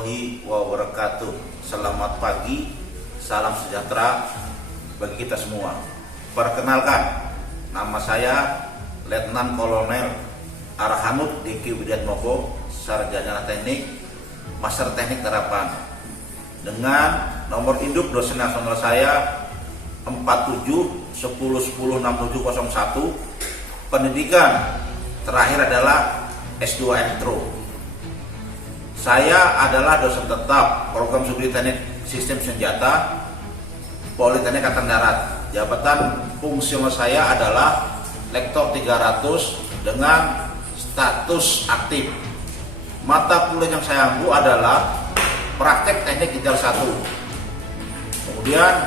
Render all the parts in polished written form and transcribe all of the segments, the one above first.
warahmatullahi wabarakatuh. Selamat pagi, salam sejahtera bagi kita semua. Perkenalkan, nama saya Letnan Kolonel Arhanud Diki Widiatmoko, Sarjana Teknik, Master Teknik Terapan. Dengan nomor induk dosen nasional saya 4710106701. Pendidikan terakhir adalah S2 Elektro. Saya adalah dosen tetap program studi teknik sistem senjata Politeknik Angkatan Darat. Jabatan fungsional saya adalah Lektor 300 dengan status aktif. Mata kuliah yang saya ambil adalah Praktek Teknik Digital 1. Kemudian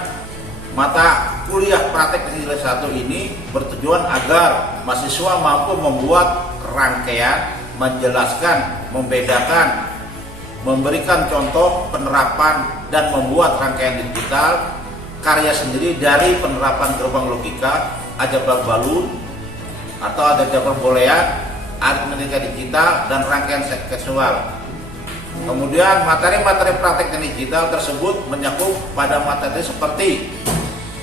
mata kuliah Praktek Teknik Digital 1 ini bertujuan agar mahasiswa mampu membuat rangkaian, menjelaskan, membedakan, memberikan contoh penerapan dan membuat rangkaian digital karya sendiri dari penerapan gerbang logika, aljabar balun atau aljabar boolean, aritmetika digital dan rangkaian seksual. Kemudian materi-materi praktek teknik digital tersebut mencakup pada materi seperti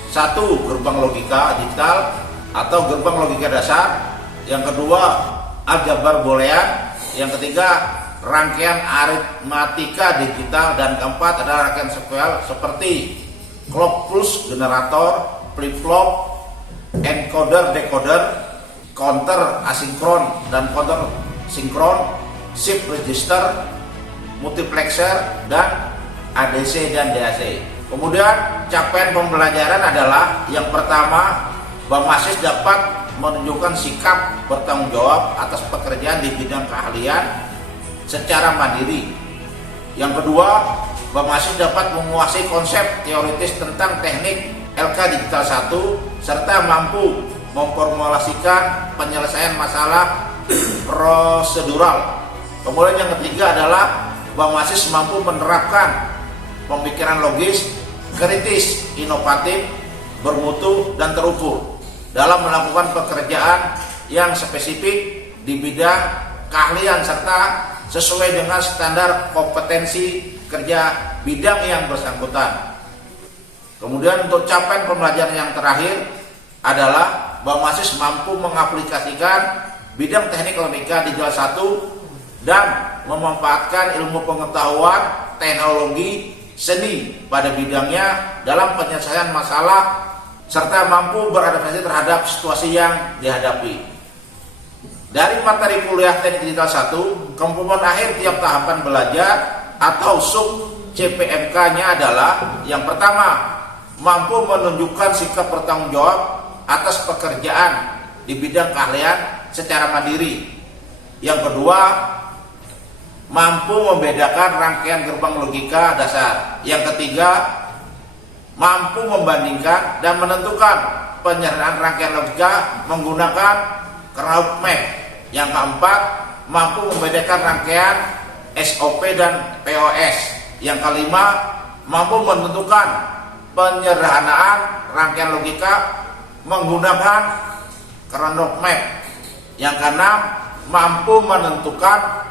1. Gerbang logika digital atau gerbang logika dasar, yang kedua aljabar boolean, yang ketiga rangkaian aritmatika digital, dan keempat adalah rangkaian seksual seperti clock plus, generator, flip flop, encoder, decoder, counter asinkron dan counter sinkron, shift register, multiplexer, dan ADC dan DAC. Kemudian capaian pembelajaran adalah yang pertama, mahasiswa dapat menunjukkan sikap bertanggung jawab atas pekerjaan di bidang keahlian secara mandiri. Yang kedua, mahasiswa dapat menguasai konsep teoritis tentang teknik LK Digital 1 serta mampu memformulasikan penyelesaian masalah prosedural. Kemudian yang ketiga adalah mahasiswa mampu menerapkan pemikiran logis, kritis, inovatif, bermutu, dan terukur dalam melakukan pekerjaan yang spesifik di bidang keahlian serta sesuai dengan standar kompetensi kerja bidang yang bersangkutan. Kemudian untuk capaian pembelajaran yang terakhir adalah mahasiswa mampu mengaplikasikan bidang teknik logika digital 1 dan memanfaatkan ilmu pengetahuan teknologi seni pada bidangnya dalam penyelesaian masalah serta mampu beradaptasi terhadap situasi yang dihadapi. Dari materi kuliah teknik digital 1, komponen akhir tiap tahapan belajar atau sub CPMK-nya adalah yang pertama, mampu menunjukkan sikap bertanggung jawab atas pekerjaan di bidang keahlian secara mandiri. Yang kedua, mampu membedakan rangkaian gerbang logika dasar. Yang ketiga, mampu membandingkan dan menentukan penyerahan rangkaian logika menggunakan crowd map. Yang keempat, mampu membedakan rangkaian SOP dan POS. Yang kelima, mampu menentukan penyederhanaan rangkaian logika menggunakan crowd map. Yang keenam, mampu menentukan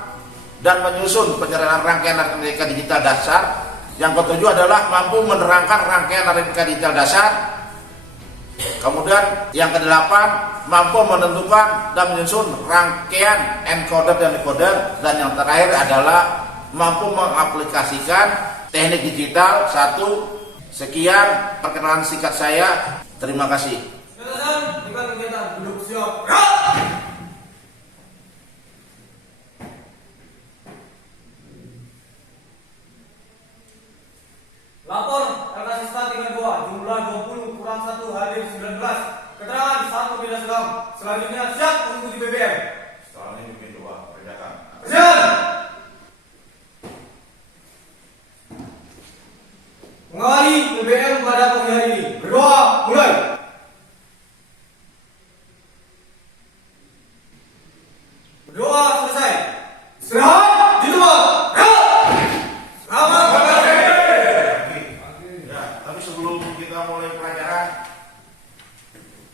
dan menyusun penyerahan rangkaian aritmetika digital dasar. Yang ketujuh adalah mampu menerangkan rangkaian aritmetika digital dasar. Kemudian yang kedelapan, mampu menentukan dan menyusun rangkaian encoder dan decoder. Dan yang terakhir adalah mampu mengaplikasikan teknik digital 1. Sekian perkenalan singkat saya. Terima kasih. Lapor LK Sista 32 jumlah 20 kurang 1 hadir 19. Keterangan 1 tidak seragam. Selanjutnya siap mengikuti BBM. Setelah ini bikin doa, kerjakan. Siap. Mengawali BBM pada pagi hari ini. Berdoa mulai. Berdoa selesai. Istirahat di tempat. Selamat pagi. Ya, tapi sebelum kita mulai pelajaran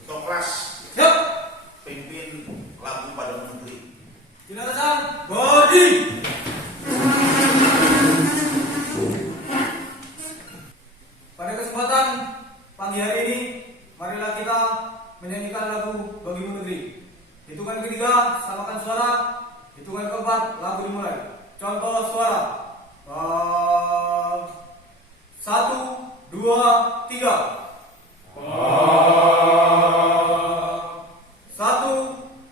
untuk kelas, Siap. pimpin lagu pada menteri. Jenazah body. bagi Menteri. Hitungan ketiga, samakan suara. Hitungan keempat, lagu dimulai. Contoh suara. 1, 2, 3. 1,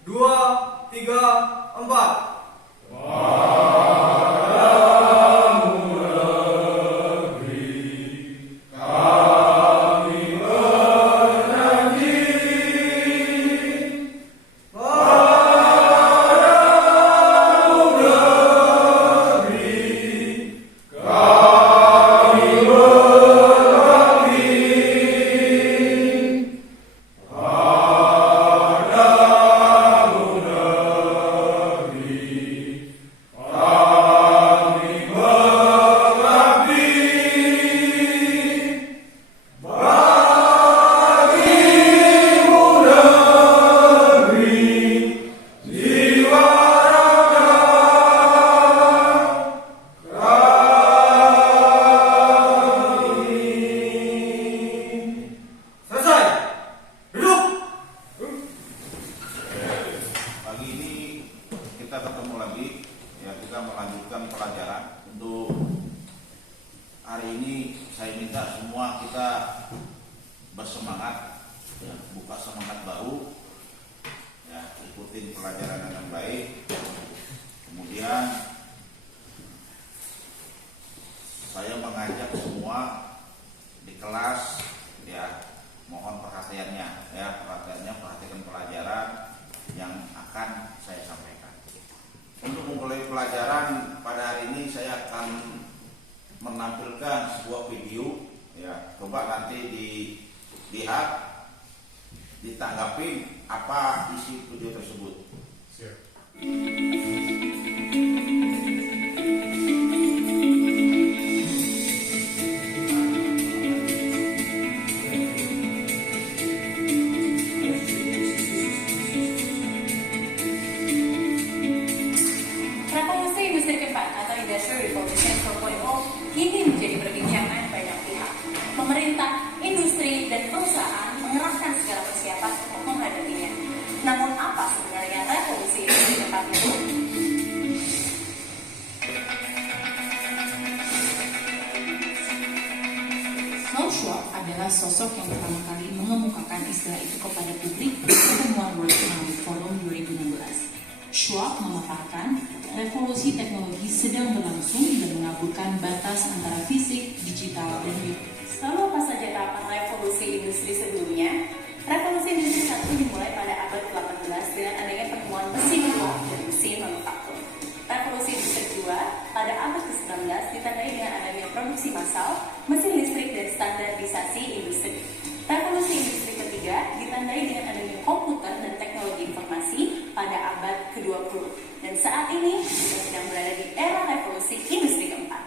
2, 3, 4. Pagi ini kita ketemu lagi, ya kita melanjutkan pelajaran. Untuk hari ini saya minta semua kita bersemangat, ya, buka semangat baru, ya, ikutin pelajaran dengan baik. Kemudian saya mengajak semua di kelas, ya, mohon perhatiannya, ya, perhatikan pelajaran yang akan saya sampaikan. Untuk memulai pelajaran pada hari ini saya akan menampilkan sebuah video, ya, coba nanti dilihat, ditanggapi apa isi video tersebut. Revolusi industri keempat atau Industrial Revolution 4.0 kini menjadi perbincangan banyak pihak. Pemerintah, industri, dan perusahaan mengerahkan segala persiapan untuk menghadapinya. Namun apa sebenarnya revolusi industri keempat itu? Klaus Schwab adalah sosok yang pertama kali mengemukakan istilah itu kepada publik di pertemuan World Economic Forum 2016. Schwab memaparkan revolusi teknologi sedang berlangsung dan mengaburkan batas antara fisik, digital, dan biologis. Lalu apa saja tahapan revolusi industri sebelumnya? Revolusi industri 1 dimulai pada abad 18 dengan adanya penemuan mesin uap dan mesin manufaktur. Revolusi industri 2 pada abad ke-19 ditandai dengan adanya produksi massal, mesin listrik, dan standarisasi industri. Revolusi industri ketiga ditandai dengan adanya komputer dan teknologi informasi pada abad ke-20. Dan saat ini kita sedang berada di era revolusi industri keempat.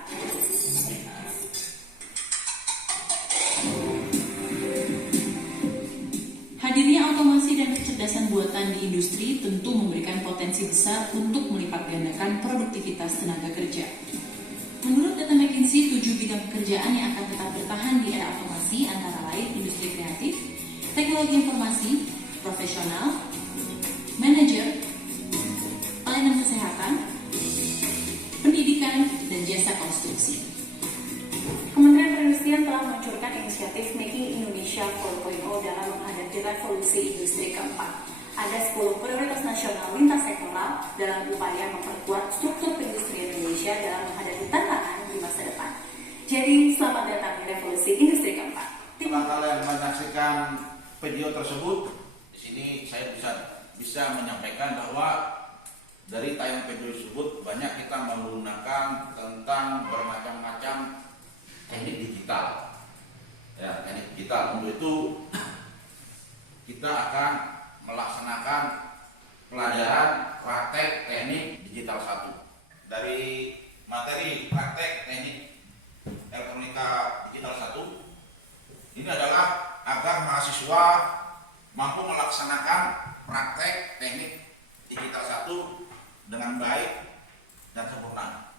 Hadirnya otomasi dan kecerdasan buatan di industri tentu memberikan potensi besar untuk melipat gandakan produktivitas tenaga kerja. Menurut data McKinsey, 7 bidang pekerjaan yang akan tetap bertahan di era otomasi antara lain industri kreatif, teknologi informasi, profesional, manajer, pelayanan kesehatan, pendidikan, dan jasa konstruksi. Kementerian Perindustrian telah meluncurkan inisiatif Making Indonesia 4.0 dalam menghadapi revolusi industri keempat. Ada 10 prioritas nasional lintas sektoral dalam upaya memperkuat struktur perindustrian Indonesia dalam menghadapi tantangan di masa depan. Jadi, selamat datang di revolusi industri keempat. Setelah kalian menyaksikan video tersebut, di sini saya bisa menyampaikan bahwa dari tayangan video tersebut banyak kita menggunakan tentang bermacam-macam teknik digital, ya, teknik digital. Untuk itu kita akan melaksanakan pelajaran praktek teknik digital 1. Dari materi praktek teknik elektronika digital 1 ini adalah agar mahasiswa mampu melaksanakan praktek teknik digital 1 dengan baik dan sempurna.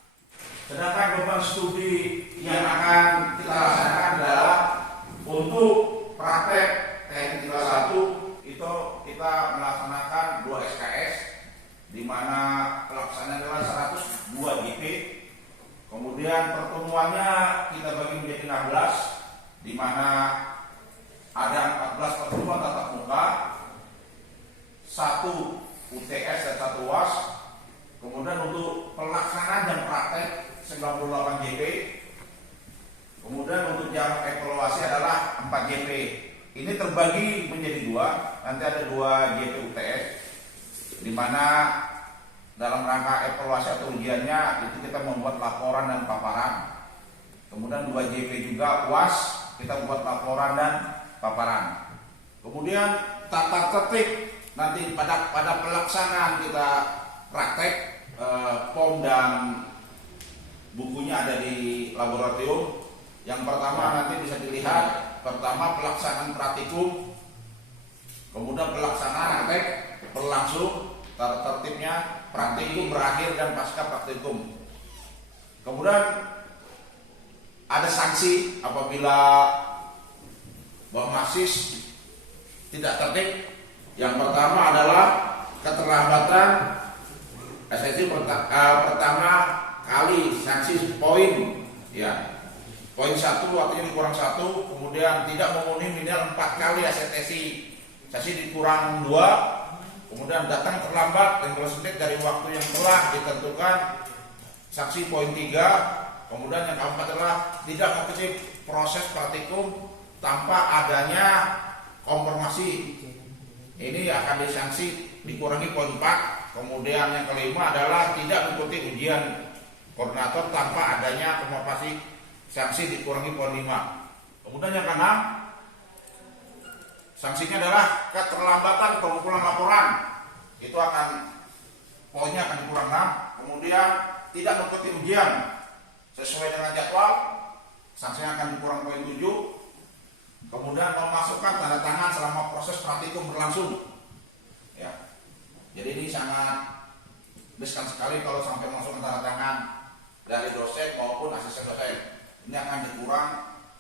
Sedangkan beban studi yang akan kita laksanakan adalah untuk praktek teknik digital 1 itu kita kita melaksanakan 2 SKS, di mana pelaksanaan adalah 102 GP. Kemudian pertemuannya kita bagi menjadi 16, di mana ada 14 pertemuan tatap muka, 1 UTS dan 1 UAS. Kemudian untuk pelaksanaan dan praktek 98 GP. Kemudian untuk jam evaluasi adalah 4 GP. Ini terbagi menjadi 2. Nanti ada 2 GP UTS, di mana dalam rangka evaluasi atau ujiannya itu kita membuat laporan dan paparan. Kemudian 2 GP juga UAS, kita buat laporan dan paparan. Kemudian tata tertib nanti pada pelaksanaan kita praktek, POM dan bukunya ada di laboratorium. Yang pertama nanti bisa dilihat, pertama pelaksanaan praktikum, kemudian pelaksanaan praktek berlangsung, tata tertibnya praktikum berakhir dan pasca praktikum. Kemudian ada sanksi apabila mahasiswa tidak tertib. Yang pertama adalah keterlambatan. SSC pertama kali sanksi poin, ya. Poin 1 artinya dikurang 1, kemudian tidak memenuhi minimal 4 kali ACTC, sanksi dikurang 2, kemudian datang terlambat dan berselit dari waktu yang telah ditentukan, sanksi poin 3, kemudian yang keempat adalah tidak mengikuti proses praktikum tanpa adanya konfirmasi. Ini akan disanksi dikurangi poin 4. Kemudian yang kelima adalah tidak mengikuti ujian koordinator tanpa adanya konfirmasi, sanksi dikurangi poin 5. Kemudian yang keenam, sanksinya adalah keterlambatan pengumpulan laporan. Itu akan poinnya akan dikurang 6. Kemudian tidak mengikuti ujian sesuai dengan jadwal, sanksinya akan dikurang poin 7. Kemudian memasukkan tanda tangan selama proses praktikum berlangsung. Ya. Jadi ini sangat riskan sekali kalau sampai masukkan tanda tangan dari dosen maupun asisten dosen. Ini akan dikurang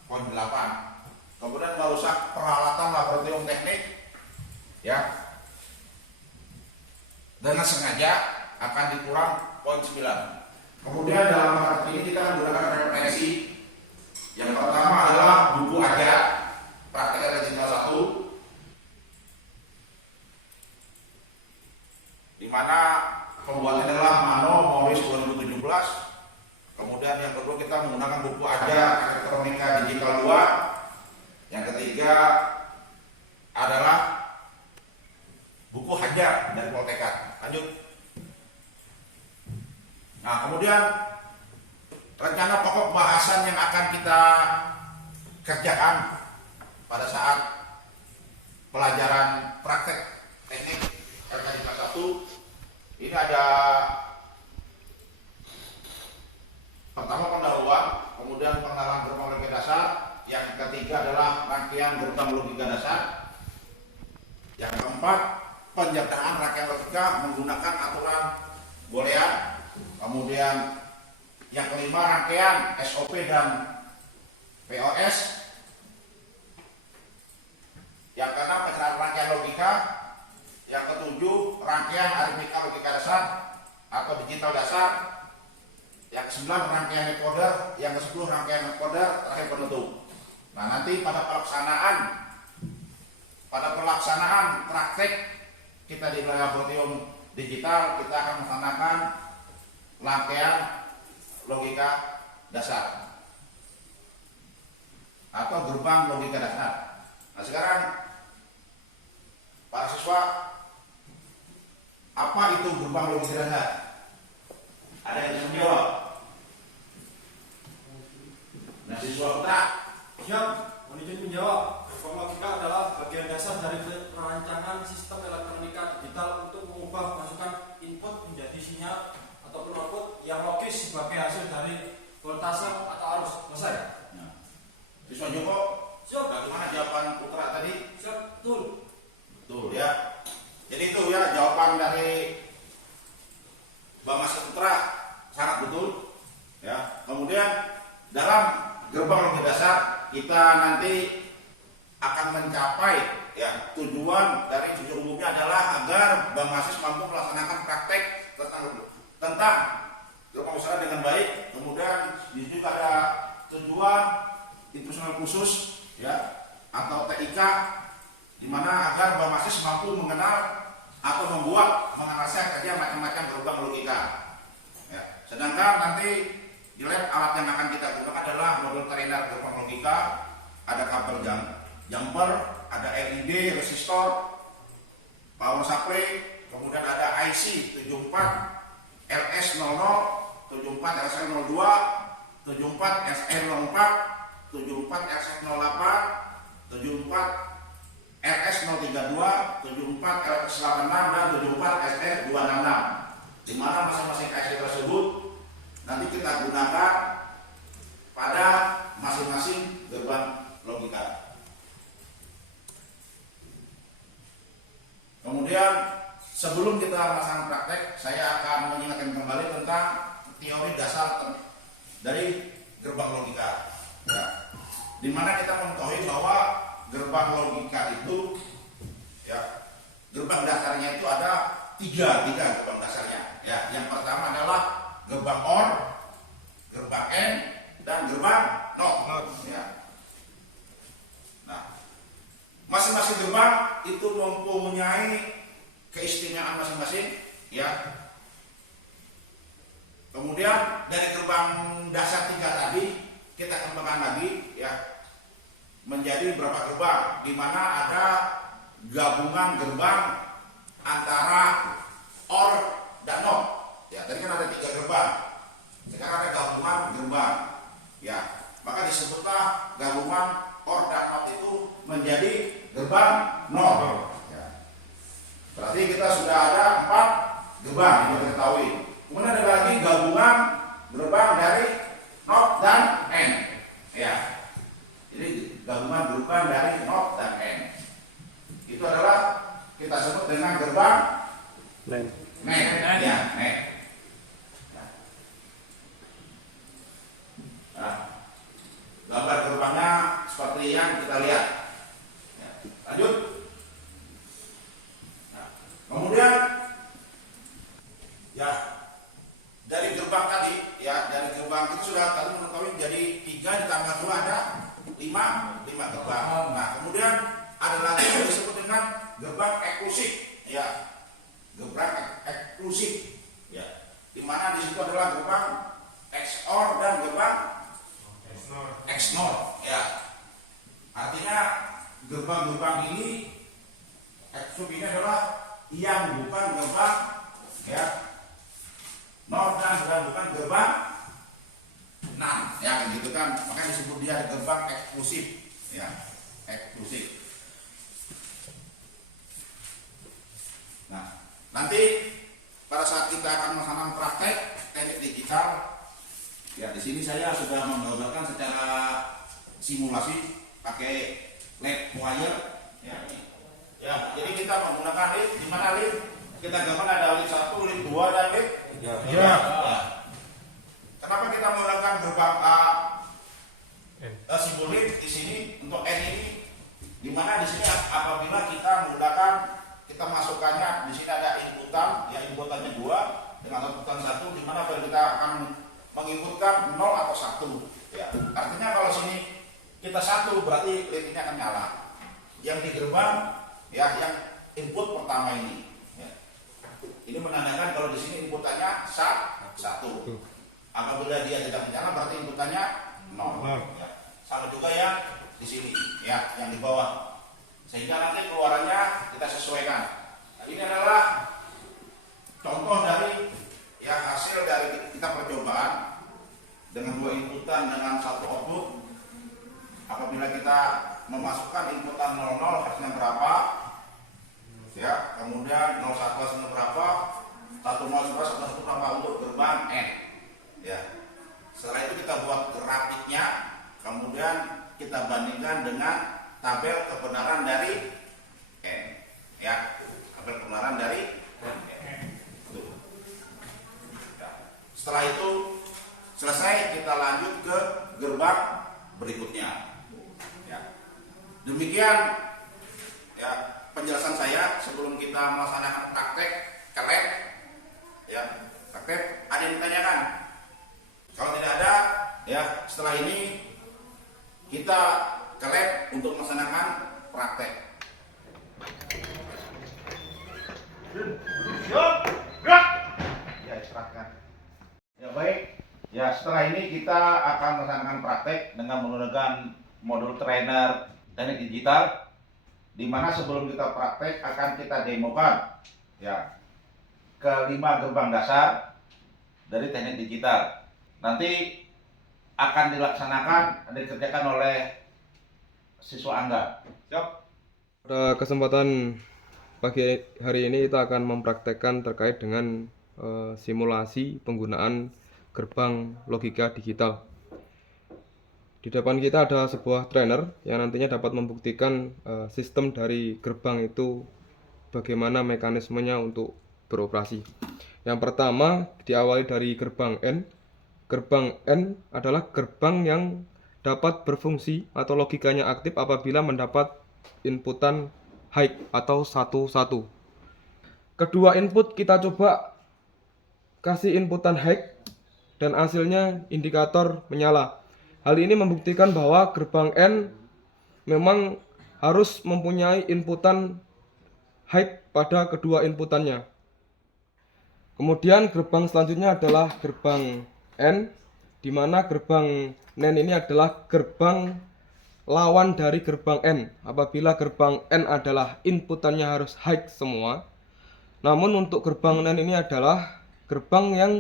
poin 8. Kemudian merusak peralatan laboratorium teknik, ya, dengan sengaja akan dikurang poin 9. Kemudian dalam hal ini kita menggunakan referensi. Yang pertama adalah buku aja praktek regional 1, di mana pembuatannya adalah Mano Morris 2017. Kemudian yang kedua kita menggunakan buku aja elektronika digital 2. Yang ketiga adalah buku Hajar dari Poltekkad. Lanjut. Nah, kemudian rencana pokok bahasan yang akan kita kerjakan pada saat pelajaran praktek teknik LKD kelas 1 ini ada pertama pendahuluan, kemudian pengenalan gerbang logika dasar, yang ketiga adalah rangkaian gerbang logika dasar, yang keempat penjagaan rangkaian logika menggunakan aturan boolean, kemudian yang kelima rangkaian SOP dan POS, yang keenam penjelasan rangkaian logika, yang ketujuh rangkaian aritmika logika dasar atau digital dasar, yang ke-9 rangkaian decoder, yang ke-10 rangkaian encoder, terakhir penutup. Nah, nanti pada pelaksanaan praktek kita di laboratorium digital kita akan melaksanakan rangkaian logika dasar atau gerbang logika dasar. Nah, sekarang para siswa, apa itu gerbang logika dasar? Ada yang bisa menjawab? Nah, siswa kita Siap, Manijun menjawab. Gerbang logika adalah bagian dasar dari perancangan sistem elektronika digital untuk mengubah masukan input menjadi sinyal ataupun output yang logis sebagai hasil dari voltase atau arus. Selesai. Nah, siswa Joko, Siap. bagaimana jawaban Putra tadi? Siap, betul. Betul ya. Jadi itu ya jawaban dari Bang Mas Putra, sangat betul. Ya. Kemudian dalam gerbang logika dasar kita nanti akan mencapai ya tujuan dari umumnya adalah Bang Masis mampu melaksanakan praktek tentang gerbang usaha dengan baik. Kemudian di situ ada tujuan instruksional khusus ya atau TIK, di mana agar Bang Masis mampu mengenal atau menganalisa kerja macam-macam gerbang logika. Ya. Sedangkan nanti di lab alat yang akan kita gunakan adalah modul trainer gerbang logika, ada kabel jumper, ada LED, resistor, power supply, kemudian ada IC 74 LS00, 74 LS02, 74 SE04, 74 SE08, 74 LS032, 74 LS86 dan 74 SE266, di mana masing-masing IC tersebut nanti kita gunakan pada masing-masing gerbang logika. Kemudian sebelum kita melaksanakan praktek, saya akan mengingatkan kembali tentang teori dasar dari gerbang logika. Ya. Di mana kita mengetahui bahwa gerbang logika itu, ya, gerbang dasarnya itu ada tiga gerbang dasarnya. Ya, yang pertama adalah gerbang OR, gerbang AND, dan gerbang NOT. Ya. Nah, masing-masing gerbang itu mempunyai keistimewaan masing-masing, ya. Kemudian dari gerbang dasar tiga tadi kita kembangkan lagi, ya, menjadi beberapa gerbang, di mana ada gabungan gerbang antara OR dan NOT. Ya, tadi kan ada tiga gerbang, sekarang ada gabungan gerbang, ya, maka disebutlah gabungan OR dan NOT itu menjadi gerbang NOT. Ya. Berarti kita sudah ada 4 gerbang yang kita ketahui. Kemudian ada lagi gabungan gerbang dari NOT dan AND. Ya. Jadi gabungan gerbang dari NOT dan AND itu adalah kita sebut dengan gerbang NAND. Ya, NAND. Nah, gambar gerbangnya seperti yang kita lihat. Ya, lanjut. Nah, kemudian, ya, dari gerbang tadi, ya, dari gerbang kita sudah tadi mengetahui jadi 3 ditambah 2 ada 5 gerbang. Nah, kemudian ada lagi yang disebut dengan gerbang eksklusif, ya, gerbang eksklusif, ya, di mana di situ adalah gerbang XOR dan gerbang XNOR, ya. Artinya gerbang-gerbang ini eksklusif ini adalah yang bukan gerbang, ya, NOR dan bukan gerbang NAND, ya, gitu kan. Makanya disebut dia gerbang eksklusif, ya, eksklusif. Nah, nanti pada saat kita akan melaksanakan praktek teknik digital, ya, di sini saya sudah menggambarkan secara simulasi pakai LED wire, ya. Ya, jadi kita menggunakan LED, di mana LED? Kita gambar ada LED 1, LED 2 dan LED 3. Ya. Kenapa kita menggunakan gerbang simbol LED di sini untuk N ini? Di mana di sini apabila kita menggunakan, kita masukkannya di sini ada inputan, ya, inputannya 2 dengan outputan 1, di mana kita akan menginputkan 0 atau 1, ya. Artinya kalau sini kita 1 berarti LED ini akan nyala. Yang di gerbang, ya, yang input pertama ini, ya. Ini menandakan kalau di sini inputannya 1. Apabila dia tidak menyala berarti inputannya 0. Ya. Sama juga ya di sini, ya, yang di bawah. Sehingga nanti keluarannya kita sesuaikan. Nah, ini adalah contoh dari, ya, hasil dari kita percobaan dengan 2 inputan dengan 1 output. Apabila kita memasukkan inputan 00 hasilnya berapa, ya, kemudian 01 hasilnya berapa, 10 berapa untuk gerbang N, ya. Setelah itu kita buat grafiknya, kemudian kita bandingkan dengan tabel kebenaran dari N, ya, tabel kebenaran dari N. Ya. Setelah itu selesai, kita lanjut ke gerbang berikutnya. Ya. Demikian, ya, penjelasan saya sebelum kita melaksanakan melaksanakan praktek ke lab, ya praktek ada yang ditanyakan. Kalau tidak ada, ya setelah ini kita ke lab untuk melaksanakan praktek. Ya istirahatkan. Ya baik. Ya setelah ini kita akan melaksanakan praktek dengan menggunakan modul trainer teknik digital, di mana sebelum kita praktek akan kita demokan ya ke 5 gerbang dasar dari teknik digital. Nanti akan dikerjakan oleh siswa Angga. Siap. Pada kesempatan pagi hari ini kita akan mempraktekkan terkait dengan simulasi penggunaan gerbang logika digital. Di depan kita ada sebuah trainer yang nantinya dapat membuktikan sistem dari gerbang itu bagaimana mekanismenya untuk beroperasi. Yang pertama diawali dari gerbang N. Gerbang N adalah gerbang yang dapat berfungsi atau logikanya aktif apabila mendapat inputan high atau 1-1. Kedua input kita coba kasih inputan high dan hasilnya indikator menyala. Hal ini membuktikan bahwa gerbang N memang harus mempunyai inputan high pada kedua inputannya. Kemudian gerbang selanjutnya adalah gerbang N, di mana gerbang NAND ini adalah gerbang lawan dari gerbang N. Apabila gerbang N adalah inputannya harus high semua. Namun untuk gerbang NAND ini adalah gerbang yang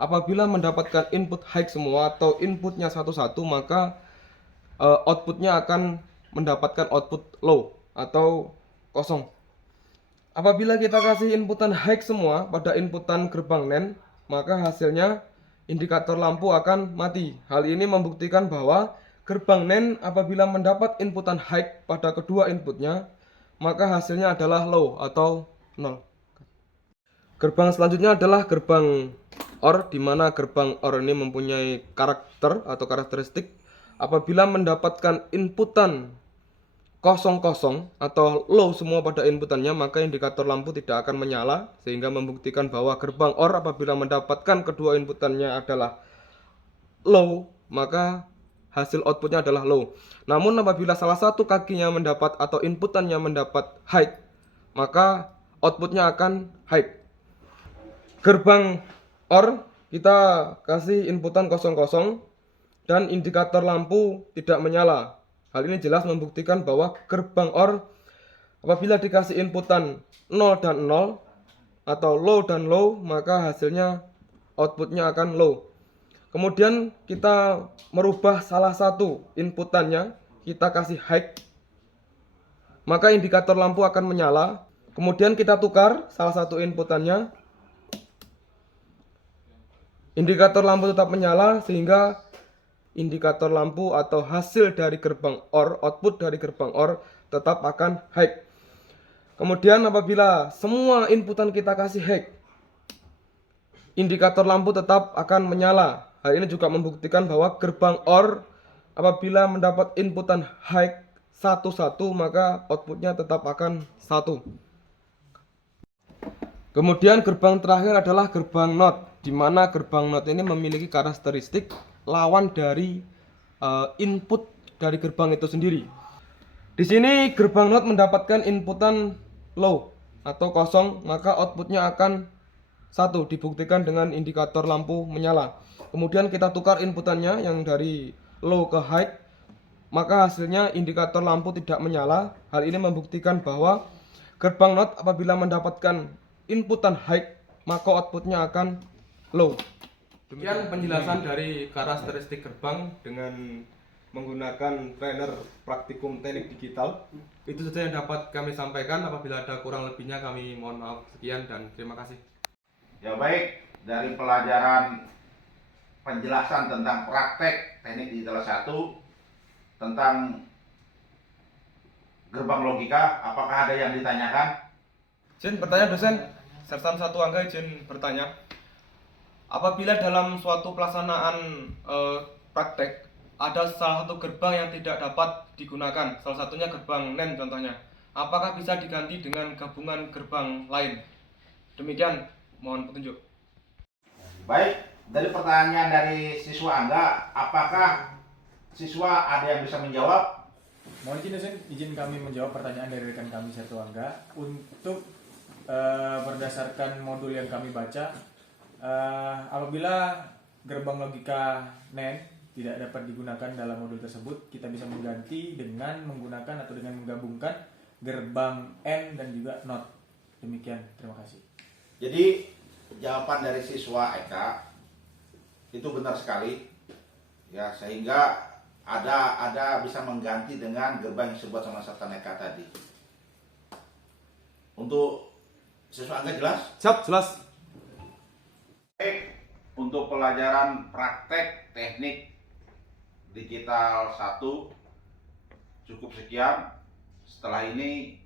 apabila mendapatkan input high semua atau inputnya 1-1, maka outputnya akan mendapatkan output low atau kosong. Apabila kita kasih inputan high semua pada inputan gerbang NAND, maka hasilnya indikator lampu akan mati. Hal ini membuktikan bahwa gerbang NAND apabila mendapat inputan high pada kedua inputnya, maka hasilnya adalah low atau 0. Gerbang selanjutnya adalah gerbang OR, di mana gerbang OR ini mempunyai karakter atau karakteristik apabila mendapatkan inputan 0-0 atau low semua pada inputannya, maka indikator lampu tidak akan menyala, sehingga membuktikan bahwa gerbang OR apabila mendapatkan kedua inputannya adalah low, maka hasil outputnya adalah low. Namun apabila salah satu kakinya mendapat atau inputannya mendapat high, maka outputnya akan high. Gerbang OR kita kasih inputan 0-0 dan indikator lampu tidak menyala. Hal ini jelas membuktikan bahwa gerbang OR apabila dikasih inputan 0 dan 0 atau low dan low, maka hasilnya outputnya akan low. Kemudian kita merubah salah satu inputannya, kita kasih high, maka indikator lampu akan menyala. Kemudian kita tukar salah satu inputannya, indikator lampu tetap menyala, sehingga indikator lampu atau hasil dari gerbang OR, output dari gerbang OR tetap akan high. Kemudian apabila semua inputan kita kasih high, indikator lampu tetap akan menyala. Hal ini juga membuktikan bahwa gerbang OR apabila mendapat inputan high 1-1, maka outputnya tetap akan 1. Kemudian gerbang terakhir adalah gerbang NOT, di mana gerbang NOT ini memiliki karakteristik lawan dari input dari gerbang itu sendiri. Di sini gerbang NOT mendapatkan inputan low atau kosong, maka outputnya akan 1, dibuktikan dengan indikator lampu menyala. Kemudian kita tukar inputannya yang dari low ke high, maka hasilnya indikator lampu tidak menyala. Hal ini membuktikan bahwa gerbang NOT apabila mendapatkan inputan high, maka outputnya akan low. Demikian penjelasan dari karakteristik gerbang dengan menggunakan trainer praktikum teknik digital. Itu saja yang dapat kami sampaikan. Apabila ada kurang lebihnya kami mohon maaf. Sekian dan terima kasih. Ya baik, dari pelajaran penjelasan tentang praktek teknik digital 1 tentang gerbang logika, apakah ada yang ditanyakan? Izin bertanya dosen, Sersan 1 Angga izin bertanya. Apabila dalam suatu pelaksanaan praktek ada salah satu gerbang yang tidak dapat digunakan, salah satunya gerbang NAND contohnya, apakah bisa diganti dengan gabungan gerbang lain? Demikian, mohon petunjuk. Baik, dari pertanyaan dari siswa Angga, apakah siswa ada yang bisa menjawab? Mohon izin dosen, izin kami menjawab pertanyaan dari rekan kami Satu Angga. Untuk berdasarkan modul yang kami baca, apabila gerbang logika NAND tidak dapat digunakan dalam modul tersebut, kita bisa mengganti dengan menggunakan atau dengan menggabungkan gerbang N dan juga NOT. Demikian, terima kasih. Jadi jawaban dari siswa Eka itu benar sekali, ya, sehingga ada bisa mengganti dengan gerbang yang disebut sama Satan Eka tadi. Untuk siswa Angga jelas? Siap, jelas. Baik, untuk pelajaran praktek teknik digital 1 cukup sekian. Setelah ini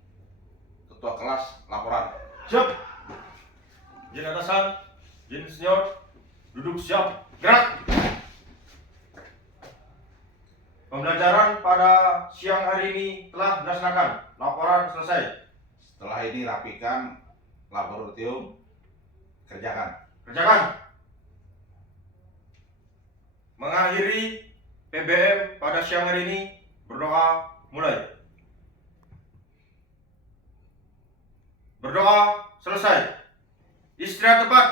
ketua kelas laporan. Siap. Izin atasan, izin senior, duduk siap, gerak. Pembelajaran pada siang hari ini telah dilaksanakan. Laporan selesai. Setelah ini rapikan laboratorium, kerjakan. Kerjakan. Mengakhiri PBM pada siang hari ini, berdoa mulai. Berdoa selesai. Istirahat tepat.